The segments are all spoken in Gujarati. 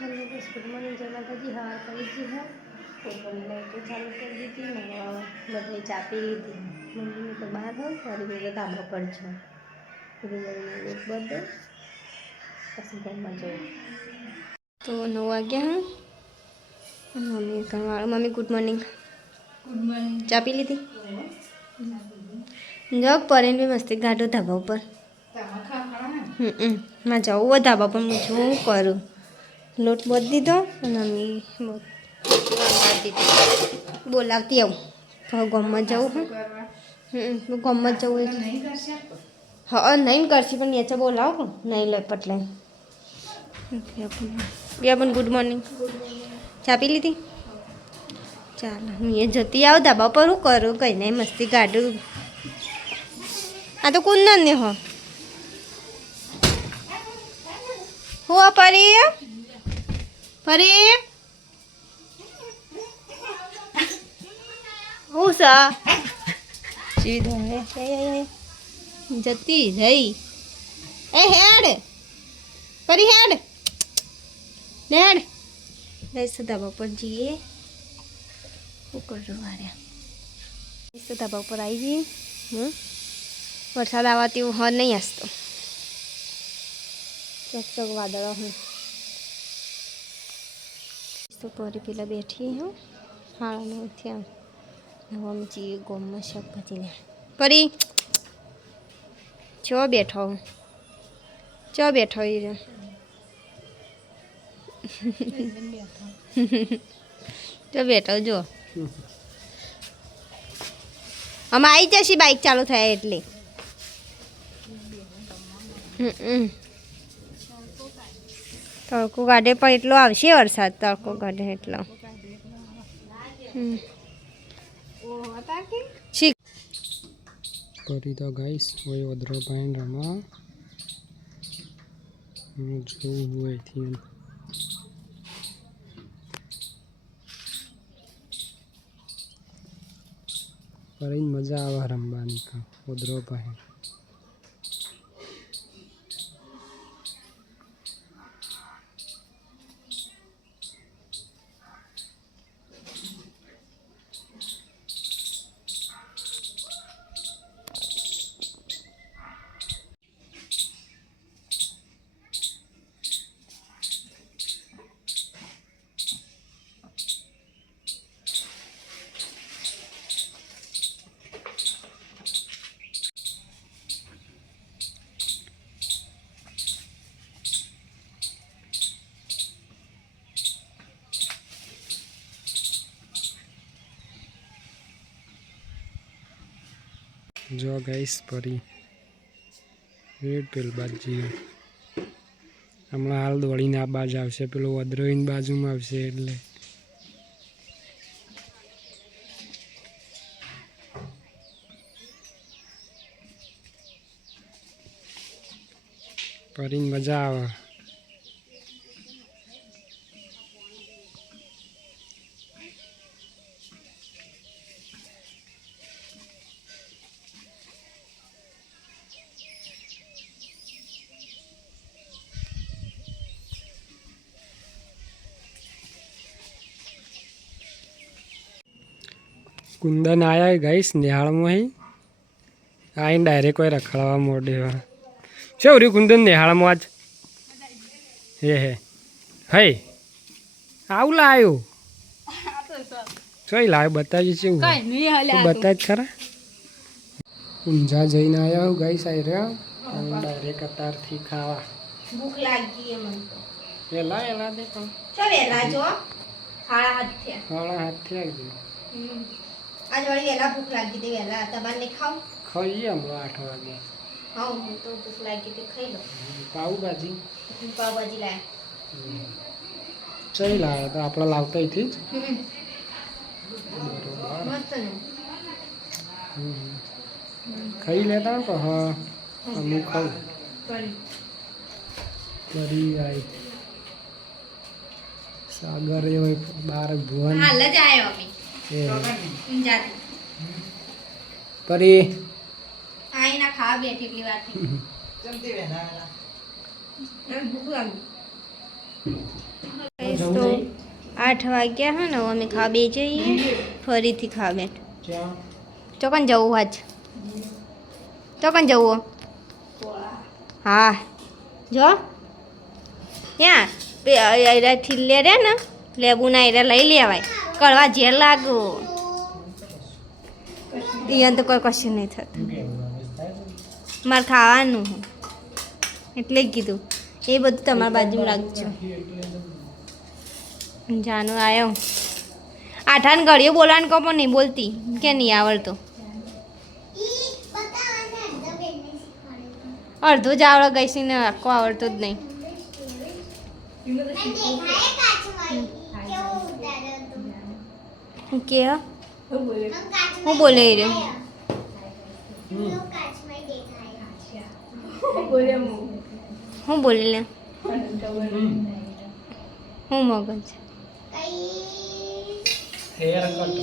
हेलो बस गुड मॉर्निंग जय माता जी। हाँ करी जी है पोतोनी लाइट चालू कर दी थी ने बधाई चा पी ली थी। मम्मी ने तो बाहर हो और मेरे ढाबा पर छो लोग बर्थडे पसंद घરમાં જો તો 9 વાગ્યા હા મમ્મી કણવાળ મમ્મી ગુડ મોર્નિંગ ચા પી લીધી જગ પરેન બી મસ્તી ગાડો ધાબા ઉપર માં જવું ધાબા પર હું શું કરું લોટ બોધ દીધો અને મમ્મી દીધી બોલાવતી આવું તો ગામમાં જવું હું ગામમાં જવું હા નહીં કરશી પણ નેચે બોલાવો નહીં લે પટલે બે પણ ગુડ મોર્નિંગ ચા પી લીધી ચાલો હું એ જતી આવું ધાબા પર હું કરું કંઈ નહીં મસ્તી કાઢું આ તો કુંદન ને હો હું પરી પરી હું સા સીધો જતી જઈ એ હેડ પરી હેડ હેડ રહીશ ધાબા પર જઈએ શું કરું મારે રહીશ ધાબા પર આવી જઈએ વરસાદ આવવાથી હું હર નહીં আসતો ચોક ચોક વાદળો હું તો પરી પેલા બેઠી હું હાળામાં થયા હવે અમે જઈએ ગોમમાં શાકભાજી લે પરી ચો બેઠો હું ચો બેઠો એ ચો બેઠો જો અમે આવી જશે બાઇક ચાલુ થાય એટલે તડકો કાઢે પણ એટલો આવશે વરસાદ તડકો કાઢે એટલો કરી તો ગાઈસ હોય વદરો પાણી રમા જોવું હોય થી કરી મજા આવે રમવાની વદરો પાણી જો ગાઈસ પરી રેડ પેલ બાજી હમણાં હાલ દોડીને આ બાજુ આવશે પેલો વદરોઈન બાજુમાં આવશે એટલે પરીને મજા આવે कुंदन आया है गाइस निहाल में ही आई डायरेक्ट कोई रखड़वा मोड़े शो रे कुंदन निहाल में आज ये है आउ लायो सही लायो बता जी से बता खरा ऊंझा जईने आया हूँ गाइस आई रहा डायरेक्ट कतार थी खावा भूख लागी है मन तो एला देखो चल एला जो हाड़ा हाथ थे आज वाली वेला भूख लगी थी वेला तबान नहीं खाओ खाइए हम 8 वागे हाँ मैं तो भूख लगी थी खाई लो पाव भाजी लाया सही लाया तो आपला लावता ही थी मस्त खाई लेता तो हाँ हम खाओ करी आई सागर ये बार भुवन हाल जाए अभी जाती परी आई ना खा बैठी अगली बार जल्दी रहना भूख लगी 8 વાગ્યા હે ને હવે અમે ખાવા બે જઈએ ફરીથી ખાવા બેઠ ક્યાં ચોકન જવું આજ ચોકન જવું હા જો ત્યાં એરા ઠીલે રે ને લેબુના એરા લઈ લેવાય કડવા ઝેર લાગુ અહીંયા તો કોઈ કશું નહીં થતું મારે ખાવાનું એટલે જ કીધું એ બધું તમારા બાજુમાં રાખજો જાનો આવ્યો આઠાને ઘડીઓ બોલવાનું કહો પણ નહીં બોલતી કે નહીં આવડતો અડધો જ આવડે ગઈ છે ને આખો આવડતો જ નહીં કે હું બોલે રહ્યો હું બોલે લે હું મગજ હેર કટ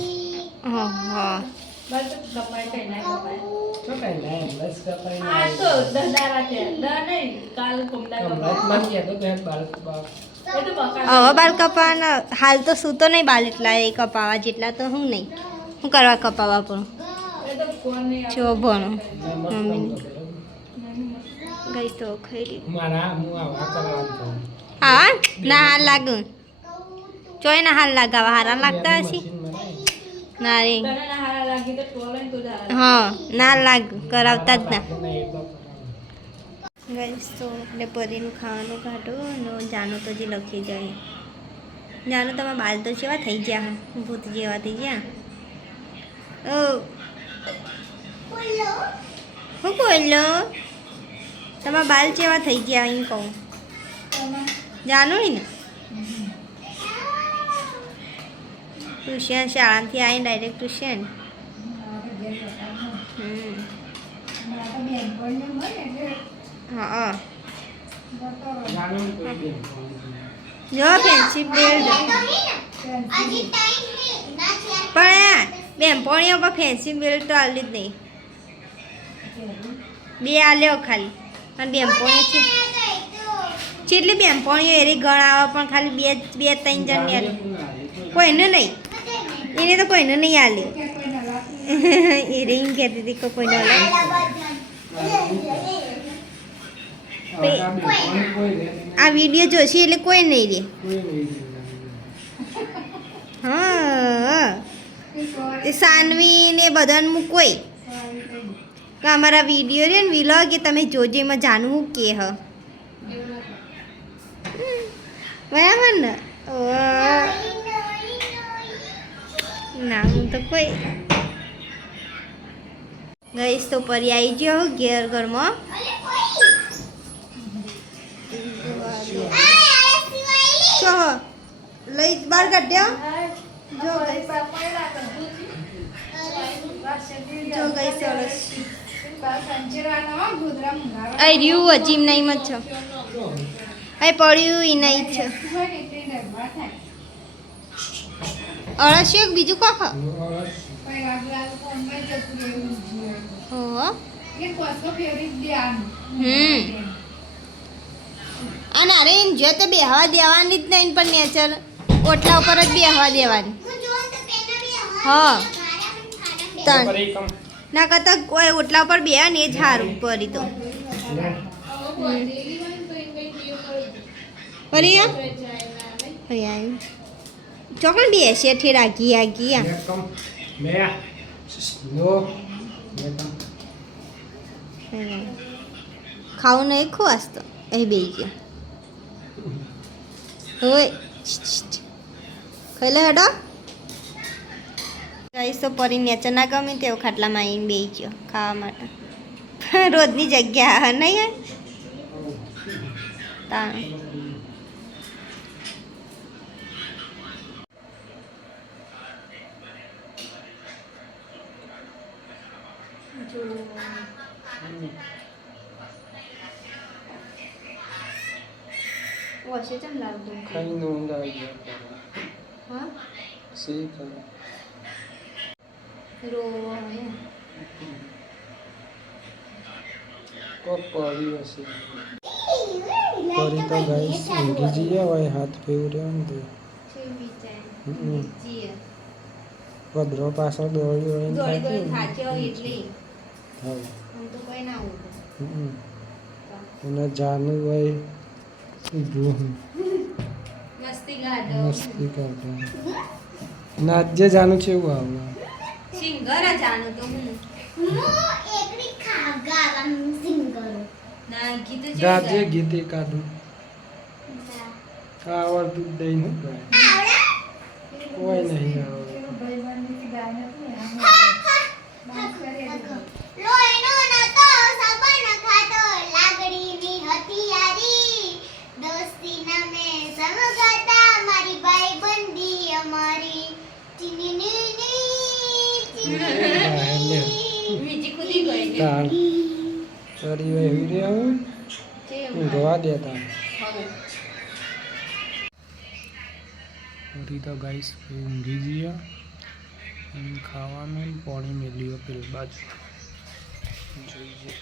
હા હા હવે બાલ કપાવાના હાલ તો શું તો નહીં બાલ એટલા એ કપાવા જેટલા તો હું નહીં હું કરવા કપાવા પણ જો ભણો મમ્મીને ગઈ તો ખાઈ હા ના હાલ લાગુ ચોય ના હાલ લાગાવા હારા લાગતા હશે ના રે હા ના લાગ કરાવતા જ ના ગઈશ તો એટલે પરીનું ખાવાનું કાઢું અને જાનું તો જે લખી જાય જાનું તમારા બાલ તો જેવા થઈ ગયા ભૂત જેવા થઈ ગયા હું બોલો તમારા બાલ જેવા થઈ ગયા અહીં કહું જાનું ને ટ્યુશન શાળાથી આવીને ડાયરેક્ટ ટ્યુશન હા જો ફેન્સી બેલ્ટ પણ બેનપણીઓ પર ફેન્સી બેલ્ટ તો આલી જ નહીં બે આલ્યો ખાલી અને બેનપણીઓ છે જેટલી બેનપણીઓ એરી ગણાવે પણ ખાલી બે ત્રણ જણને આલી કોઈને નહીં એને તો કોઈને નહીં આલ્યું એ રીંગ કહેતી હતી કે કોઈને આ વિડીયો જોશે એટલે કોઈ નહીં રે હા એ સાનવી ને બધાને મૂકોય કે અમારા વિડીયો રે ને વિલોગ એ તમે જોજો એમાં જાણવું કે હ બરાબર ને ના હું તો કોઈ ગઈશ તો પરી આવી ગયો ઘેર ઘરમાં છો લઈ બહાર કાઢ્યો જો ગઈ સરસ અહીં રહ્યું હજી નહીં મત છો અહીં પડ્યું એ નહીં છે અળસિયું બીજું કોખ અને અરે જો તો બેહવા દેવાની જ નહીં પણ નેચર ઓટલા ઉપર જ બેહવા દેવાની હા ના કરતા કોઈ ઓટલા ઉપર બે ને એ જ સારું પરી તો પરી ચોકન બેસે ઠેર આગી આગી ખાવું નહીં ખોવાસ તો એ બે ગયા હોય ખાઈ લે હેડો ગઈશ તો પરી નેચર ના ગમે તેવો ખાટલામાં આવીને બે ગયો ખાવા માટે રોજની જગ્યા નહીં તાણ વોશે ચમ લાવતું ખાઈ નો ઊંઘ આવી ગયો હા સી કર રો કોક પડી હશે પરી તો ગાઈસ ઊંઘી જઈએ હોય હાથ ફેવર્યો ને તો પદરો પાછળ દોડી દોડી થાક્યો એટલે હા આમ તો કોઈ ના ઉઠે અને જાનું ભાઈ ઊભું મસ્તી ગાડો મસ્તી કરતો નાજે જાનું છે એવું આવે સિંગર જાણું તો હું એકની ખાગાવાનું સિંગર ના ગીત છે ગાજે ગીતે કાઢું આવડતું જ દઈ ને કોઈ નહીં આવડે લોહીનો નતો સબન ખાતો લાગણીની હતી યારી દોસ્તી નામે સમગાતા મારી ભાઈબંધી અમારી મીજી કુદી ગઈ તાણ સરી એવી રે હું ઊંઘવા દેતા ફરી તો ગાઈસ ઊંઘી ગયા અને ખાવાનું પાણી મેલ્યું પેલી બાજુ જોઈએ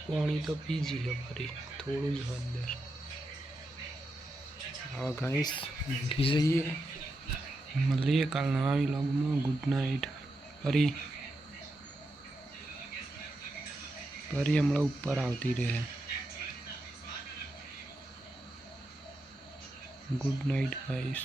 પાણી તો પીજી લો ફરી થોડું જ અંદર હવે ગાઈસ ઊંઘી જઈએ મળીએ કાલ નવા વ્લોગમાં ગુડ નાઇટ ફરી હમણાં ઉપર આવતી રહે ગુડ નાઇટ ગાઈસ